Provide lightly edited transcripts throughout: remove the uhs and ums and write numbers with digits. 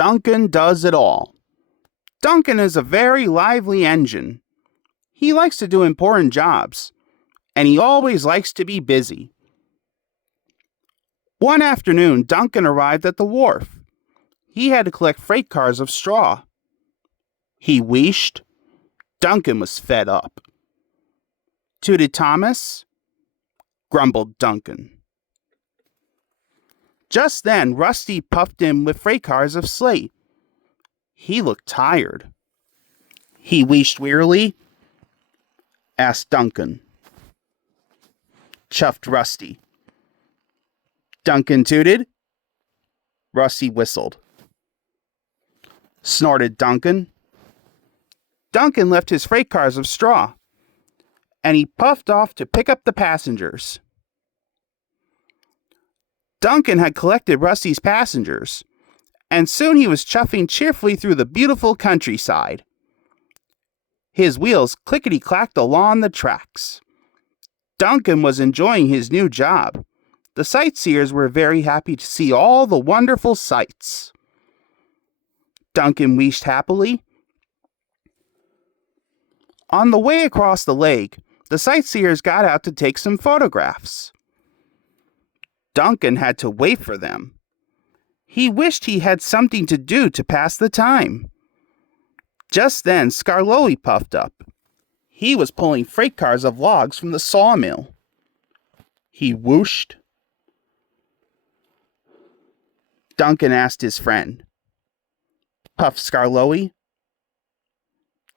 Duncan does it all. Duncan is a very lively engine. He likes to do important jobs, and he always likes to be busy. One afternoon, Duncan arrived at the wharf. He had to collect freight cars of straw. He wished. Duncan was fed up. Tooted Thomas, grumbled Duncan. Just then, Rusty puffed in with freight cars of slate. He looked tired. He wished wearily, asked Duncan. Chuffed Rusty. Duncan tooted. Rusty whistled. Snorted Duncan. Duncan left his freight cars of straw, and he puffed off to pick up the passengers. Duncan had collected Rusty's passengers, and soon he was chuffing cheerfully through the beautiful countryside. His wheels clickety-clacked along the tracks. Duncan was enjoying his new job. The sightseers were very happy to see all the wonderful sights. Duncan wished happily. On the way across the lake, the sightseers got out to take some photographs. Duncan had to wait for them. He wished he had something to do to pass the time. Just then, Scarloey puffed up. He was pulling freight cars of logs from the sawmill. He whooshed. Duncan asked his friend. Puffed Scarloey.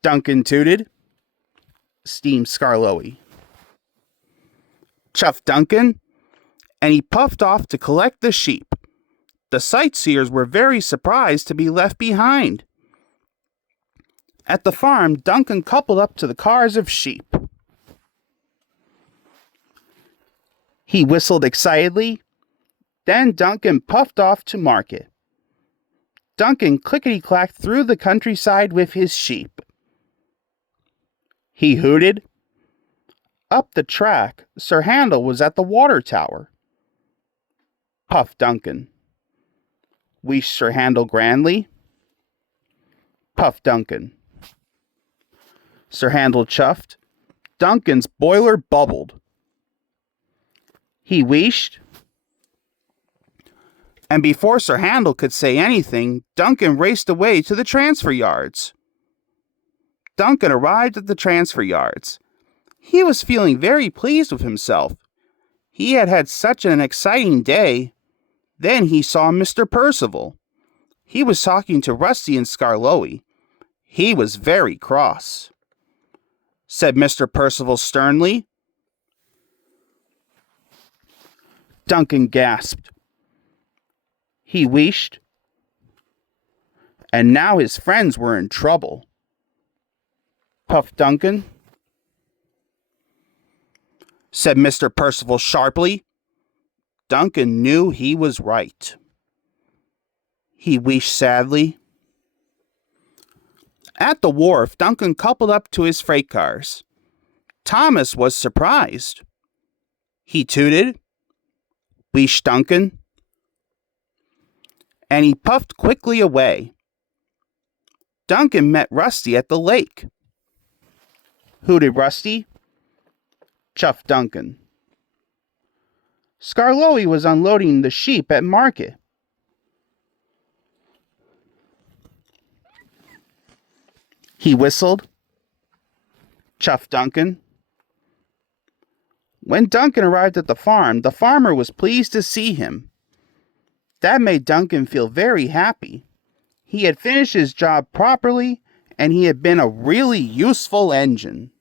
Duncan tooted. Steamed Scarloey. Chuffed Duncan, and he puffed off to collect the sheep. The sightseers were very surprised to be left behind. At the farm, Duncan coupled up to the cars of sheep. He whistled excitedly. Then Duncan puffed off to market. Duncan clickety-clacked through the countryside with his sheep. He hooted. Up the track, Sir Handel was at the water tower. Puffed Duncan. Wished Sir Handel grandly. Puffed Duncan. Sir Handel chuffed. Duncan's boiler bubbled. He wished. And before Sir Handel could say anything, Duncan raced away to the transfer yards. Duncan arrived at the transfer yards. He was feeling very pleased with himself. He had had such an exciting day. Then he saw Mr. Percival. He was talking to Rusty and Scarloey. He was very cross. Said Mr. Percival sternly. Duncan gasped. He wished. And now his friends were in trouble. Puffed Duncan. Said Mr. Percival sharply. Duncan knew he was right. He wished sadly. At the wharf, Duncan coupled up to his freight cars. Thomas was surprised. He tooted. Wished Duncan. And he puffed quickly away. Duncan met Rusty at the lake. Hooted Rusty. Chuffed Duncan. Scarloey was unloading the sheep at market. He whistled. Chuffed Duncan. When Duncan arrived at the farm, the farmer was pleased to see him. That made Duncan feel very happy. He had finished his job properly, and he had been a really useful engine.